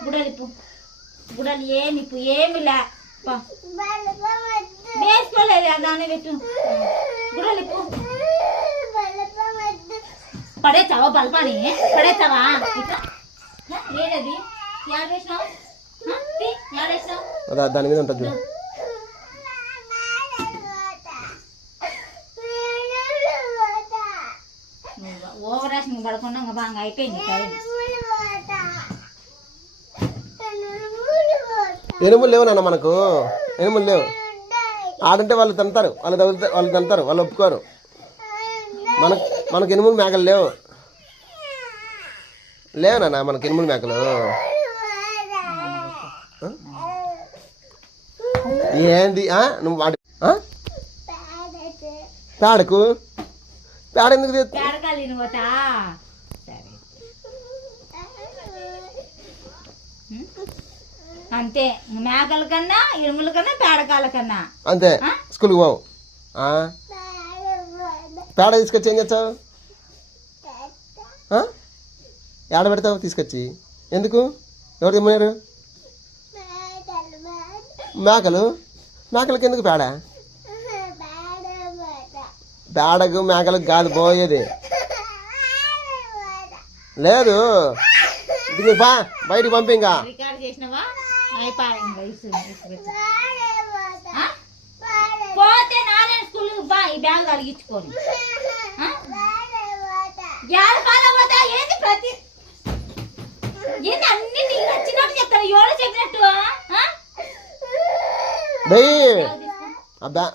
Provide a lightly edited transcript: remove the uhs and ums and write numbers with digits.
గుడలిప్పు గుడలు ఏమిప్పు ఏమిలే వేసుకోలేదు దాన్ని పెట్టు గుడలిప్పు పడేస్తావా బల్పాని పడేస్తావా లేదది ఏడేసినావు దాని మీద ఉంటుంది ఓవర్ యాక్షన్ పడకుండా బాగా అయిపోయింది ఎనుములు లేవు నాన్న మనకు ఎనుములు లేవు ఆడంటే వాళ్ళు తంతారు వాళ్ళు తంతారు వాళ్ళు ఒప్పుకోరు మనకు ఎనుములు మేకలు లేవు నాన్న మనకు ఎనుములు మేకలు ఏంది నువ్వు వాడి పేడకు పేడ ఎందుకు అంతే మేకల కన్నా ఇరుముల కన్నా పేడకాల కన్నా అంతే స్కూల్కి పోవు పేడ తీసుకొచ్చి ఏం చేస్తావు ఏడ పెడతావు తీసుకొచ్చి ఎందుకు ఎవరు తిమ్మన్నారు మేకలకి ఎందుకు పేడ పేడకు మేకలకు కాదు పోయేది లేదు బా బయటికి పంపి ఇంకా పోతే నారాయణ స్కూల్కి బా ఈ బ్యాగ్ కలిగించుకోని ఏంది ప్రతి ఏంది అన్ని నీకు నచ్చినట్టు చెప్తాను ఎవరు చెప్పినట్టు అబ్బా